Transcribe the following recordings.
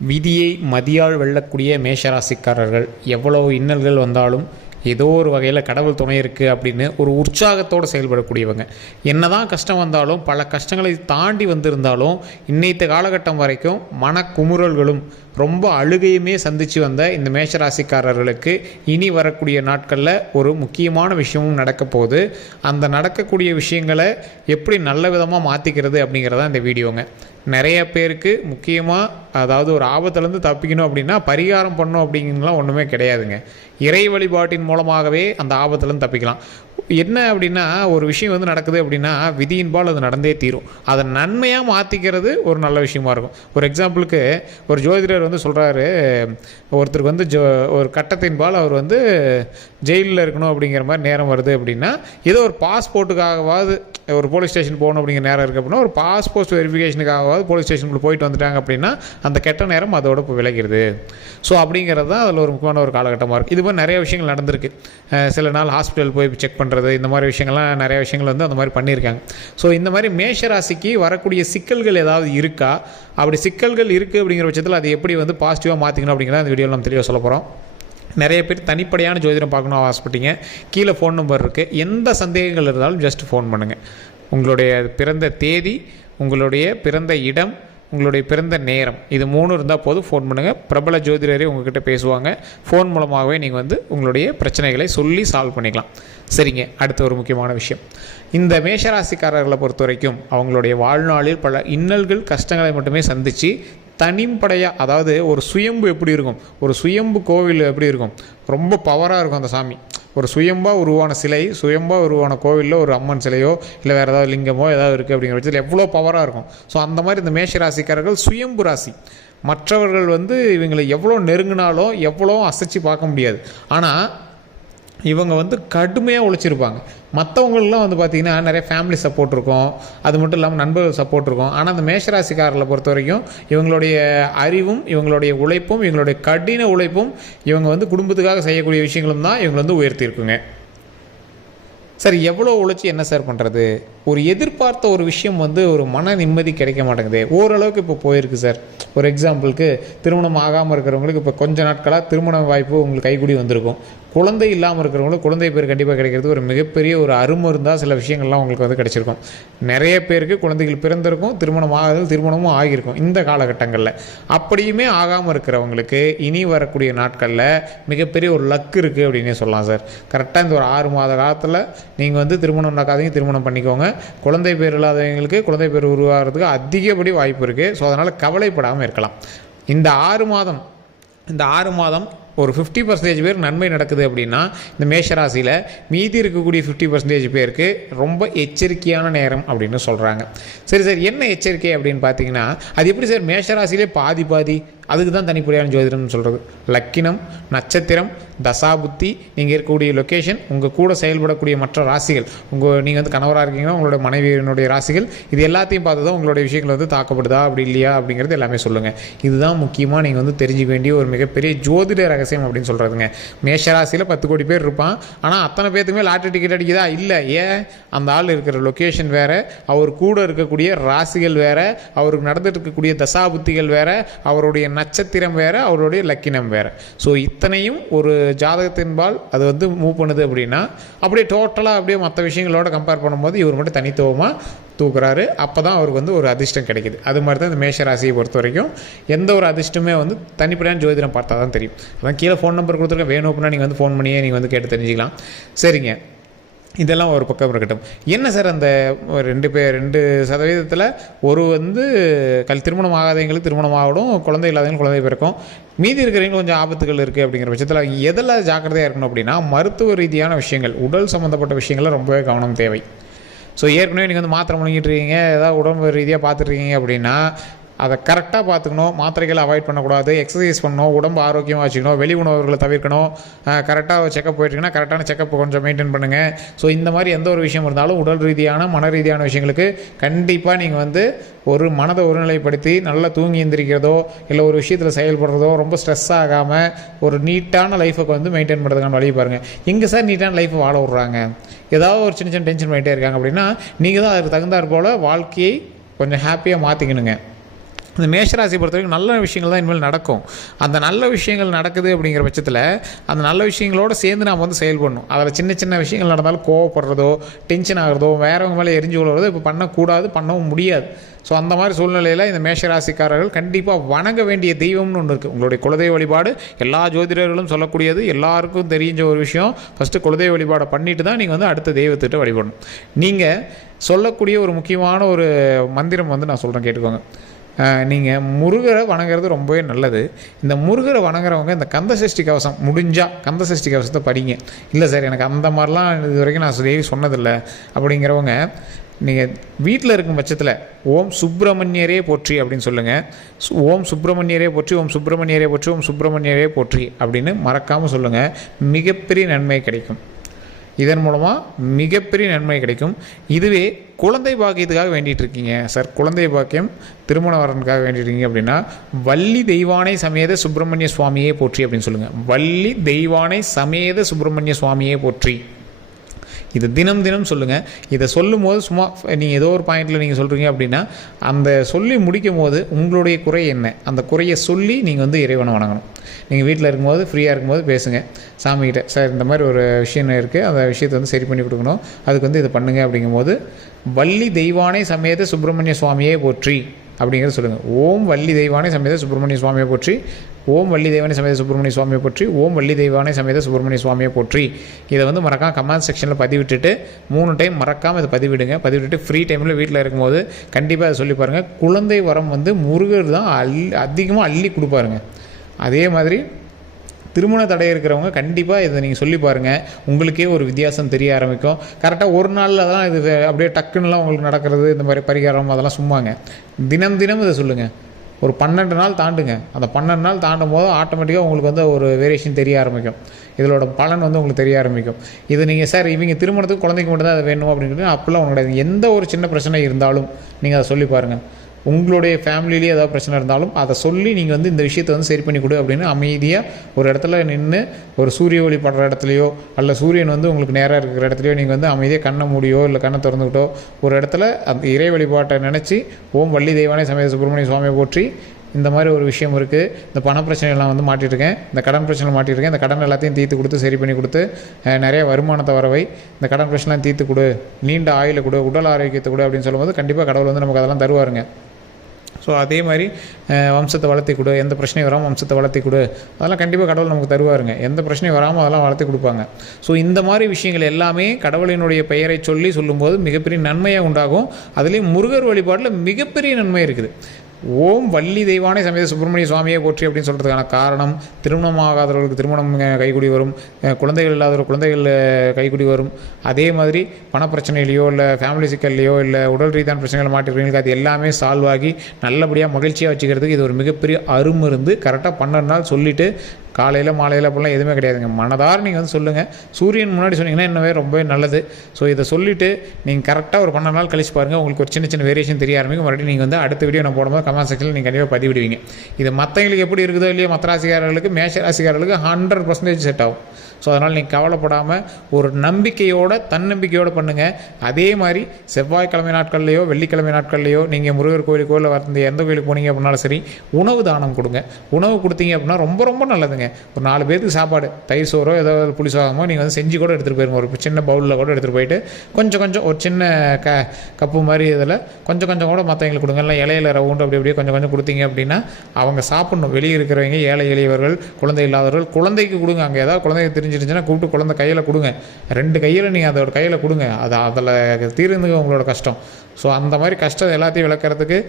விதியை மதியால் வெல்லக்கூடிய மேஷராசிக்காரர்கள் எவ்வளவு இன்னல்கள் வந்தாலும் ஏதோ ஒரு வகையில் கடவுள் துணை இருக்குது அப்படின்னு ஒரு உற்சாகத்தோடு செயல்படக்கூடியவங்க. என்னதான் கஷ்டம் வந்தாலும் பல கஷ்டங்களை தாண்டி வந்திருந்தாலும் இன்னைத்த காலகட்டம் வரைக்கும் மனக்குமுறல்களும் ரொம்ப அழுகையுமே சந்தித்து வந்த இந்த மேஷராசிக்காரர்களுக்கு இனி வரக்கூடிய நாட்களில் ஒரு முக்கியமான விஷயமும் நடக்க போகுது. அந்த நடக்கக்கூடிய விஷயங்களை எப்படி நல்ல விதமாக மாற்றிக்கிறது அப்படிங்கிறதான் இந்த வீடியோங்க. நிறைய பேருக்கு முக்கியமாக அதாவது ஒரு ஆபத்துலேருந்து தப்பிக்கணும் அப்படின்னா பரிகாரம் பண்ணணும் அப்படிங்கிறதுலாம் ஒன்றுமே கிடையாதுங்க. இறை வழிபாட்டின் மூலமாகவே அந்த ஆபத்துலேருந்து தப்பிக்கலாம். என்ன அப்படின்னா ஒரு விஷயம் நடக்குது அப்படின்னா விதியின்பால் அது நடந்தே தீரும். அதை நன்மையாக மாற்றிக்கிறது ஒரு நல்ல விஷயமா இருக்கும். ஒரு எக்ஸாம்பிளுக்கு ஒரு ஜோதிடர் சொல்கிறாரு, ஒருத்தருக்கு ஒரு கட்டத்தின்பால் அவர் ஜெயிலில் இருக்கணும் அப்படிங்கிற மாதிரி நேரம் வருது அப்படின்னா ஏதோ ஒரு பாஸ்போர்ட்டுக்காகவாது ஒரு போலீஸ் ஸ்டேஷன் போகணும் அப்படிங்கிற நேரம் இருக்குது அப்படின்னா ஒரு பாஸ்போர்ட் வெரிஃபிகேஷனுக்காகவாது போலீஸ் ஸ்டேஷனுக்குள்ளே போயிட்டு வந்துட்டாங்க அப்படின்னா அந்த கெட்ட நேரம் அதோட இப்போ விலகிறது. ஸோ அப்படிங்கிறது தான் அதில் ஒரு முக்கியமான ஒரு காலகட்டமாக இருக்குது. இது மாதிரி நிறைய விஷயங்கள் நடந்திருக்கு. சில நாள் ஹாஸ்பிட்டல் போய் செக் பண்ணுறது, இந்த மாதிரி விஷயங்கள்லாம் நிறைய விஷயங்கள் அந்த மாதிரி பண்ணியிருக்காங்க. ஸோ இந்த மாதிரி மேஷராசிக்கு வரக்கூடிய சிக்கல்கள் ஏதாவது இருக்கா, அப்படி சிக்கல்கள் இருக்குது அப்படிங்கிற பட்சத்தில் அது எப்படி பாசிட்டிவாக மாற்றிக்கணும் அப்படிங்கிறத அந்த வீடியோவில் நம்ம தெளிவாக சொல்ல போகிறோம். நிறைய பேர் தனிப்படையான ஜோதிடம் பார்க்கணும் ஆசைப்பட்டீங்க. கீழே ஃபோன் நம்பர் இருக்குது. எந்த சந்தேகங்கள் இருந்தாலும் ஜஸ்ட் ஃபோன் பண்ணுங்கள். உங்களுடைய பிறந்த தேதி, உங்களுடைய பிறந்த இடம், உங்களுடைய பிறந்த நேரம், இது 3 இருந்தால் போதும். ஃபோன் பண்ணுங்கள். பிரபல ஜோதிடரே உங்கள்கிட்ட பேசுவாங்க. ஃபோன் மூலமாகவே நீங்கள் உங்களுடைய பிரச்சனைகளை சொல்லி சால்வ் பண்ணிக்கலாம். சரிங்க, அடுத்த ஒரு முக்கியமான விஷயம். இந்த மேஷராசிக்காரர்களை பொறுத்த வரைக்கும் அவங்களுடைய வாழ்நாளில் பல இன்னல்கள் கஷ்டங்களை மட்டுமே சந்தித்து தனிப்படையாக, அதாவது ஒரு சுயம்பு எப்படி இருக்கும், ஒரு சுயம்பு கோவில் எப்படி இருக்கும், ரொம்ப பவராக இருக்கும் அந்த சாமி. ஒரு சுயம்பாக உருவான சிலை, சுயம்பாக உருவான கோவிலில் ஒரு அம்மன் சிலையோ இல்லை வேறு ஏதாவது லிங்கமோ ஏதாவது இருக்குது அப்படிங்கிற பட்சத்தில் எவ்வளோ பவராக இருக்கும். ஸோ அந்த மாதிரி இந்த மேஷராசிக்காரர்கள் சுயம்பு ராசி. மற்றவர்கள் இவங்களை எவ்வளோ நெருங்கினாலும் எவ்வளோ அசைச்சு பார்க்க முடியாது. ஆனால் இவங்க கடுமையாக உழைச்சிருப்பாங்க. மற்றவங்களெலாம் பார்த்திங்கன்னா நிறைய ஃபேமிலி சப்போர்ட் இருக்கும், அது மட்டும் இல்லாமல் நண்பர்கள் சப்போர்ட் இருக்கும். ஆனால் அந்த மேஷராசிக்காரர்களை பொறுத்த வரைக்கும் இவங்களுடைய அறிவும், இவங்களுடைய உழைப்பும், இவங்களுடைய கடின உழைப்பும், இவங்க குடும்பத்துக்காக செய்யக்கூடிய விஷயங்களும் தான் இவங்க உயர்த்தியிருக்குங்க. சரி, எவ்வளோ உழைச்சி என்ன சார் பண்ணுறது? ஒரு எதிர்பார்த்த ஒரு விஷயம் ஒரு மன நிம்மதி கிடைக்க மாட்டேங்குது. ஓரளவுக்கு இப்போ போயிருக்கு சார். ஒரு எக்ஸாம்பிளுக்கு திருமணம் ஆகாமல் இருக்கிறவங்களுக்கு இப்போ கொஞ்ச நாட்களாக திருமண வாய்ப்பு உங்களுக்கு கைக்கூடி வந்திருக்கும். குழந்தை இல்லாமல் இருக்கிறவங்களுக்கு குழந்தை பேர் கண்டிப்பாக கிடைக்கிறது ஒரு மிகப்பெரிய ஒரு அருமருந்தாக சில விஷயங்கள்லாம் உங்களுக்கு கிடைச்சிருக்கும். நிறைய பேருக்கு குழந்தைகள் பிறந்திருக்கும், திருமணமும் ஆகியிருக்கும் இந்த காலகட்டங்களில். அப்படியுமே ஆகாமல் இருக்கிறவங்களுக்கு இனி வரக்கூடிய நாட்களில் மிகப்பெரிய ஒரு லக் இருக்குது அப்படின்னே சொல்லலாம் சார். கரெக்டாக இந்த ஒரு 6 மாத காலத்தில் நீங்கள் திருமணம் நடக்காதீங்க, திருமணம் பண்ணிக்கோங்க. குழந்தை பேர் இல்லாதவங்களுக்கு குழந்தை பேர் உருவாகிறதுக்கு அதிகப்படி வாய்ப்பு இருக்குது. ஸோ அதனால் கவலைப்படாமல் இருக்கலாம். இந்த 6 மாதம் ஒரு 50% பேர் நன்மை நடக்குது அப்படின்னா இந்த மேஷராசியில் மீதி இருக்கக்கூடிய 50% பேருக்கு ரொம்ப எச்சரிக்கையான நேரம் அப்படின்னு சொல்கிறாங்க. சரி சார், என்ன எச்சரிக்கை அப்படின்னு பார்த்தீங்கன்னா அது எப்படி சார் மேஷராசியிலே பாதி அதுக்கு தான் தனிப்படையான ஜோதிடம்னு சொல்கிறது. லக்கினம், நட்சத்திரம், தசாபுத்தி, நீங்கள் இருக்கக்கூடிய லொக்கேஷன், உங்கள் கூட செயல்படக்கூடிய மற்ற ராசிகள், நீங்கள் கணவராக இருக்கீங்கன்னா உங்களோட மனைவியினுடைய ராசிகள், இது எல்லாத்தையும் பார்த்து தான் உங்களுடைய விஷயங்கள் தாக்கப்படுதா அப்படி இல்லையா அப்படிங்கிறது எல்லாமே சொல்லுங்கள். இதுதான் முக்கியமாக நீங்கள் தெரிஞ்சுக்க வேண்டிய ஒரு மிகப்பெரிய ஜோதிட ரகசியம் அப்படின்னு சொல்கிறதுங்க. மேஷராசியில் 10 கோடி பேர் இருப்பான், ஆனால் அத்தனை பேர்த்துக்குமே லாட்டரி டிக்கெட் அடிக்குதா? இல்லை. ஏன்? அந்த ஆள் இருக்கிற லொக்கேஷன் வேறு, அவர் கூட இருக்கக்கூடிய ராசிகள் வேறு, அவருக்கு நடந்துட்டு இருக்கக்கூடிய தசாபுத்திகள் வேறு, அவருடைய நட்சத்திரம் வேறு, அவருடைய லக்கினம் வேறு. ஸோ இத்தனையும் ஒரு ஜாதகத்தின்பால் அது மூவ் பண்ணுது அப்படின்னா அப்படியே டோட்டலாக அப்படியே மற்ற விஷயங்களோட கம்பேர் பண்ணும்போது இவர் மட்டும் தனித்துவமாக தூக்குறாரு. அப்போ தான் அவருக்கு ஒரு அதிர்ஷ்டம் கிடைக்குது. அது மாதிரி தான் இந்த மேஷராசியை பொறுத்த வரைக்கும் எந்த ஒரு அதிர்ஷ்டமே தனிப்படையான ஜோதிடம் பார்த்தா தான் தெரியும். அதான் கீழே ஃபோன் நம்பர் கொடுத்துருக்க, வேணும் அப்படின்னா நீங்கள் ஃபோன் பண்ணியே நீங்கள் கேட்டு தெரிஞ்சுக்கலாம். சரிங்க, இதெல்லாம் ஒரு பக்கம் இருக்கட்டும். என்ன சார் அந்த 2% ஒரு திருமணம் ஆகாதவங்களுக்கு திருமணம் ஆகிடும், குழந்தை இல்லாதவங்களுக்கு குழந்தை பிறக்கும், மீதி இருக்கிறவங்க கொஞ்சம் ஆபத்துகள் இருக்குது அப்படிங்கிற பட்சத்தில் எதெல்லாம் ஜாக்கிரதையாக இருக்கணும் அப்படின்னா மருத்துவ ரீதியான விஷயங்கள், உடல் சம்மந்தப்பட்ட விஷயங்களை ரொம்பவே கவனம் தேவை. ஸோ ஏற்கனவே நீங்கள் மாத்திரை முழுங்கிட்டு இருக்கீங்க, ஏதாவது உடம்பு ரீதியாக பார்த்துட்ருக்கீங்க அப்படின்னா அதை கரெக்டாக பார்த்துக்கணும். மாத்திரைகளை அவாய்ட் பண்ணக்கூடாது. எக்ஸசைஸ் பண்ணணும், உடம்பு ஆரோக்கியமாக வச்சுக்கணும், வெளி உணவுகளை தவிர்க்கணும். கரெக்டாக செக்கப் போயிட்டுருக்குன்னா கரெக்டான செக்கப் கொஞ்சம் மெயின்டைன் பண்ணுங்கள். ஸோ இந்த மாதிரி எந்த ஒரு விஷயம் இருந்தாலும் உடல் ரீதியான மன ரீதியான விஷயங்களுக்கு கண்டிப்பாக நீங்கள் ஒரு மனதை ஒருநிலைப்படுத்தி நல்லா தூங்கி எந்திரிக்கிறதோ இல்லை ஒரு விஷயத்தில் செயல்படுறதோ ரொம்ப ஸ்ட்ரெஸ் ஆகாமல் ஒரு நீட்டான லைஃபை மெயின்டைன் பண்ணுறதுக்கான வழி பாருங்கள். எங்கே சார் நீட்டான லைஃப்பை வாழ விட்றாங்க? ஏதாவது ஒரு சின்ன டென்ஷன் பண்ணிகிட்டே இருக்காங்க அப்படின்னா நீங்கள் தான் அதுக்கு தகுந்தாற் போல் வாழ்க்கையை கொஞ்சம் ஹாப்பியாக மாற்றிக்கணுங்க. இந்த மேஷராசி பொறுத்த வரைக்கும் நல்ல விஷயங்கள் தான் இனிமேல் நடக்கும். அந்த நல்ல விஷயங்கள் நடக்குது அப்படிங்கிற பட்சத்தில் அந்த நல்ல விஷயங்களோடு சேர்ந்து நாம் வந்து செயல்படணும். அதில் சின்ன சின்ன விஷயங்கள் நடந்தாலும் கோவப்படுறதோ, டென்ஷன் ஆகிறதோ, வேறவங்க மேலே எரிஞ்சு கொள்வதோ இப்போ பண்ணக்கூடாது, பண்ணவும் முடியாது. ஸோ அந்த மாதிரி சூழ்நிலையில் இந்த மேஷராசிக்காரர்கள் கண்டிப்பாக வணங்க வேண்டிய தெய்வம்னு ஒன்று இருக்குது. உங்களுடைய குலதெய்வ வழிபாடு எல்லா ஜோதிடர்களும் சொல்லக்கூடியது, எல்லாருக்கும் தெரிஞ்ச ஒரு விஷயம். ஃபஸ்ட்டு குலதெய்வ வழிபாடை பண்ணிட்டு தான் நீங்கள் வந்து அடுத்த தெய்வத்திட்ட வழிபடணும். நீங்கள் சொல்லக்கூடிய ஒரு முக்கியமான ஒரு மந்திரம் வந்து நான் சொல்கிறேன், கேட்டுக்கோங்க. நீங்கள் முருகரை வணங்குறது ரொம்பவே நல்லது. இந்த முருகரை வணங்குறவங்க இந்த கந்தசஷ்டி கவசம் முடிஞ்சால் கந்தசஷ்டி கவசத்தை படிங்க. இல்லை சார் எனக்கு அந்த மாதிரிலாம் இது வரைக்கும் நான் சொன்னதில்லை அப்படிங்கிறவங்க நீங்கள் வீட்டில் இருக்கும் பட்சத்தில் ஓம் சுப்பிரமணியரே போற்றி அப்படின்னு சொல்லுங்கள். ஓம் சுப்பிரமணியரே போற்றி, ஓம் சுப்பிரமணியரே போற்றி, ஓம் சுப்பிரமணியரே போற்றி அப்படின்னு மறக்காமல் சொல்லுங்கள். மிகப்பெரிய நன்மை கிடைக்கும். இதன் மூலமாக மிகப்பெரிய நன்மை கிடைக்கும். இதுவே குழந்தை பாக்கியத்துக்காக வேண்டிகிட்டு இருக்கீங்க சார், குழந்தை பாக்கியம் திருமண வரனுக்காக வேண்டியிருக்கீங்க அப்படின்னா வள்ளி தெய்வானை சமேத சுப்பிரமணிய சுவாமியே போற்றி அப்படின்னு சொல்லுங்கள். வள்ளி தெய்வானை சமேத சுப்பிரமணிய சுவாமியே போற்றி. இது தினம் தினம் சொல்லுங்கள். இதை சொல்லும் போது சும்மா நீங்கள் ஏதோ ஒரு பாயிண்டில் நீங்கள் சொல்கிறீங்க அப்படின்னா அந்த சொல்லி முடிக்கும் போது உங்களுடைய குறை என்ன, அந்த குறையை சொல்லி நீங்கள் வந்து இறைவனை வணங்கணும். நீங்கள் வீட்டில் இருக்கும்போது ஃப்ரீயாக இருக்கும்போது பேசுங்க சாமிகிட்ட, சார் இந்த மாதிரி ஒரு விஷயம் இருக்குது, அந்த விஷயத்தை வந்து சரி பண்ணி கொடுக்கணும், அதுக்கு வந்து இதை பண்ணுங்க அப்படிங்கும்போது வள்ளி தெய்வானை சமேத சுப்பிரமணிய சுவாமியே போற்றி அப்படிங்கிறத சொல்லுங்கள். ஓம் வள்ளி தெய்வானை சமேத சுப்பிரமணிய சுவாமியை போற்றி, ஓம் வள்ளி தெய்வானை சமேத சுப்பிரமணிய சுவாமியை போற்றி, ஓம் வள்ளி தெய்வானை சமேத சுப்பிரமணிய சுவாமியை போற்றி. இதை வந்து மறக்காம கமெண்ட் செக்ஷனில் பதிவிட்டுட்டு 3 டைம் மறக்காமல் இதை பதிவிடுங்க. பதிவிட்டு ஃப்ரீ டைமில் வீட்டில் இருக்கும்போது கண்டிப்பாக அதை சொல்லி பாருங்கள். குழந்தை வரம் வந்து முருகர் தான் அதிகமாக அள்ளி கொடுப்பாருங்க. அதே மாதிரி திருமண தடை இருக்கிறவங்க கண்டிப்பாக இதை நீங்கள் சொல்லி பாருங்கள். உங்களுக்கே ஒரு வித்தியாசம் தெரிய ஆரம்பிக்கும். கரெக்டாக ஒரு நாளில் தான் இது அப்படியே டக்குன்னுலாம் உங்களுக்கு நடக்கிறது, இந்த மாதிரி பரிகாரம் அதெல்லாம் சும்மாங்க. தினம் தினம் இதை சொல்லுங்கள். ஒரு 12 நாள் தாண்டுங்க. அந்த 12 நாள் தாண்டும் போது ஆட்டோமேட்டிக்காக உங்களுக்கு வந்து ஒரு வேரியேஷன் தெரிய ஆரம்பிக்கும். இதோட பலன் வந்து உங்களுக்கு தெரிய ஆரம்பிக்கும். இது நீங்கள் சார் இவங்க திருமணத்துக்கு குழந்தைக்கு மட்டும் தான் அதை வேணும் அப்படின்னு அப்படிலாம் உங்களுக்கு கிடையாது. எந்த ஒரு சின்ன பிரச்சனை இருந்தாலும் நீங்கள் அதை சொல்லி பாருங்கள். உங்களுடைய ஃபேமிலியிலேயே ஏதாவது பிரச்சனை இருந்தாலும் அதை சொல்லி நீங்கள் வந்து இந்த விஷயத்தை வந்து சரி பண்ணி கொடு அப்படின்னு அமைதியாக ஒரு இடத்துல நின்று ஒரு சூரிய ஒளி படுற இடத்துலையோ அல்ல சூரியன் வந்து உங்களுக்கு நேராக இருக்கிற இடத்துலையோ நீங்கள் வந்து அமைதியாக கண்ணை மூடியோ இல்லை கண்ணை திறந்துக்கிட்டோ ஒரு இடத்துல அந்த இறை வழிபாட்டை நினச்சி ஓம் வள்ளி தெய்வானை சமேத சுப்பிரமணிய சுவாமியை போற்றி இந்த மாதிரி ஒரு விஷயம் இருக்குது. இந்த பண பிரச்சனைலாம் வந்து மாட்டியிருக்கேன், இந்த கடன் பிரச்சனை மாட்டியிருக்கேன், இந்த கடன் எல்லாத்தையும் தீர்த்து கொடுத்து சரி பண்ணி கொடுத்து நிறைய வருமானத்தை வரவை, இந்த கடன் பிரச்சனைலாம் தீர்த்து கொடு, நீண்ட ஆயுளை கொடு, உடல் ஆரோக்கியத்தை கொடு அப்படின்னு சொல்லும்போது கண்டிப்பாக கடவுள் வந்து நமக்கு அதெல்லாம் தருவாருங்க. ஸோ அதே மாதிரி வம்சத்தை வளர்த்தி கொடு, எந்த பிரச்சனையும் வராமல் வம்சத்தை வளர்த்தி கொடு, அதெல்லாம் கண்டிப்பாக கடவுள் நமக்கு தருவாருங்க. எந்த பிரச்சனையும் வராமல் அதெல்லாம் வளர்த்தி கொடுப்பாங்க. ஸோ இந்த மாதிரி விஷயங்கள் எல்லாமே கடவுளினுடைய பெயரை சொல்லும்போது மிகப்பெரிய நன்மையாக உண்டாகும். அதுலேயும் முருகர் வழிபாட்டில் மிகப்பெரிய நன்மை இருக்குது. ஓம் வள்ளி தெய்வானை சமேத சுப்பிரமணிய சுவாமியை போற்றி அப்படின்னு சொல்கிறதுக்கான காரணம் திருமணமாகாதவர்களுக்கு திருமணம் கைகூடி வரும், குழந்தைகள் இல்லாதவர்கள் குழந்தைகள் கைகூடி வரும். அதே மாதிரி பணப்பிரச்சனையிலையோ இல்லை ஃபேமிலி சிக்கல்லையோ இல்லை உடல் ரீதியான பிரச்சனைகள் மாட்டிருக்கீங்களுக்கு அது எல்லாமே சால்வ் ஆகி நல்லபடியாக மகிழ்ச்சியாக வச்சுக்கிறதுக்கு இது ஒரு மிகப்பெரிய அருமருந்து. கரெக்டாக 12 நாள் சொல்லிவிட்டு காலையில் மாலையில் அப்படிலாம் எதுவுமே கிடையாதுங்க. மனதார நீங்கள் வந்து சொல்லுங்கள். சூரியன் முன்னாடி சொன்னீங்கன்னா இன்னவே ரொம்பவே நல்லது. ஸோ இதை சொல்லிவிட்டு நீங்கள் கரெக்டாக ஒரு 12 நாள் கழிச்சு பாருங்கள், உங்களுக்கு ஒரு சின்ன சின்ன வேரியேஷன் தெரிய ஆரம்பிக்கும். மறுபடியும் நீங்கள் வந்து அடுத்த வீடியோ நான் போடும்போது கமெண்ட் செக்ஷனில் நீங்கள் கண்டிப்பாக பதிவிடுவீங்க. இது மற்றவங்களுக்கு எப்படி இருக்குதோ இல்லையோ மற்ற ராசிக்காரர்களுக்கு மேஷ ராசிக்காரர்களுக்கு 100% செட் ஆகும். ஸோ அதனால் நீங்கள் கவலைப்படாமல் ஒரு நம்பிக்கையோட தன்னம்பிக்கையோடு பண்ணுங்கள். அதே மாதிரி செவ்வாய்க்கிழமை நாட்கள்லையோ வெள்ளிக்கிழமை நாட்கள்லையோ நீங்கள் முருகர் கோயிலுக்கோ இல்லை வந்து எந்த கோயிலுக்கு போனீங்க அப்படின்னாலும் சரி உணவு தானம் கொடுங்க. உணவு கொடுத்தீங்க அப்படின்னா ரொம்ப ரொம்ப நல்லதுங்க. ஒரு 4 பேருக்கு சாப்பாடு தயிர் சோறோ ஏதோ புளி சாதமோ நீங்கள் வந்து செஞ்சு கூட எடுத்துகிட்டு போயிருங்க. ஒரு சின்ன பவுலில் கூட எடுத்துகிட்டு போயிட்டு கொஞ்சம் ஒரு சின்ன கப்பு மாதிரி இதில் கொஞ்சம் கூட மற்றவங்களுக்கு கொடுங்க. இல்லை இலையில ரவுண்டு அப்படியே கொஞ்சம் கொடுத்தீங்க அப்படின்னா அவங்க சாப்பிட்ணும். வெளியே இருக்கிறவங்க ஏழை எளியவர்கள் குழந்தை இல்லாதவர்கள் குழந்தைக்கு கொடுங்க. அங்கே ஏதாவது குழந்தைக்கு தெரிஞ்சிருந்துச்சுன்னா கூப்பிட்டு குழந்தை கையில் கொடுங்க. 2 கையில் நீங்கள் அதோட கையில் கொடுங்க. அதில் தீர்ந்துங்க உங்களோட கஷ்டம். ஸோ அந்த மாதிரி கஷ்டம் எல்லாத்தையும் விளக்கிறதுக்கு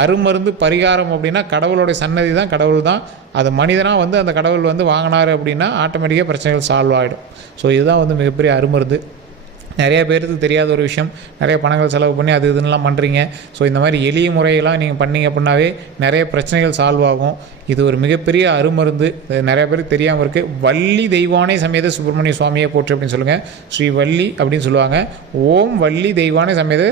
அருமருந்து பரிகாரம் அப்படின்னா கடவுளுடைய சன்னதி தான், கடவுள் தான். அது மனிதனாக வந்து அந்த கடவுள் வந்து வாங்கினார் அப்படின்னா ஆட்டோமேட்டிக்காக பிரச்சனைகள் சால்வ் ஆகிடும். ஸோ இதுதான் வந்து மிகப்பெரிய அருமருந்து. நிறைய பேருக்கு தெரியாத ஒரு விஷயம், நிறைய பணங்கள் செலவு பண்ணி அது இதுன்னெலாம் பண்ணுறீங்க. ஸோ இந்த மாதிரி எளிய முறையெல்லாம் நீங்கள் பண்ணிங்க அப்படின்னாவே நிறைய பிரச்சனைகள் சால்வ் ஆகும். இது ஒரு மிகப்பெரிய அருமருந்து. நிறைய பேருக்கு தெரியாமல் இருக்குது. வள்ளி தெய்வானை சமேத சுப்பிரமணிய சுவாமியை போற்றி அப்படின்னு சொல்லுங்கள். ஸ்ரீ வள்ளி அப்படின்னு சொல்லுவாங்க. ஓம் வள்ளி தெய்வானை சமேத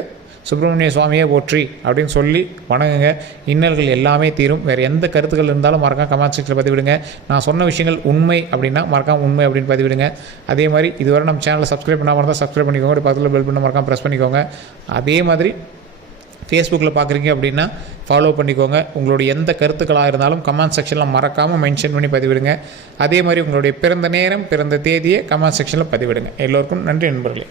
சுப்பிரமணிய சுவாமியை போற்றி அப்படின்னு சொல்லி வணங்குங்க. இன்னல்கள் எல்லாமே தீரும். வேறு எந்த கருத்துக்கள் இருந்தாலும் மறக்காம கமெண்ட் செக்ஷனில் பதிவிடுங்க. நான் சொன்ன விஷயங்கள் உண்மை அப்படின்னா மறக்காம உண்மை அப்படின்னு பதிவிடுங்க. அதே மாதிரி இதுவரை நம்ம சேனலை சப்ஸ்கிரைப் பண்ணாமல் இருந்தால் சப்ஸ்கிரைப் பண்ணிக்கோங்க. பக்கத்தில் பெல் பண்ண மறக்காம ப்ரெஸ் பண்ணிக்கோங்க. அதே மாதிரி ஃபேஸ்புக்கில் பார்க்குறீங்க அப்படின்னா ஃபாலோ பண்ணிக்கோங்க. உங்களுடைய எந்த கருத்துக்களாக இருந்தாலும் கமெண்ட் செக்ஷனில் மறக்காமல் மென்ஷன் பண்ணி பதிவிடுங்க. அதே மாதிரி உங்களுடைய பிறந்த நேரம், பிறந்த தேதியை கமெண்ட் செக்ஷனில் பதிவிடுங்க. எல்லோருக்கும் நன்றி நண்பர்களே.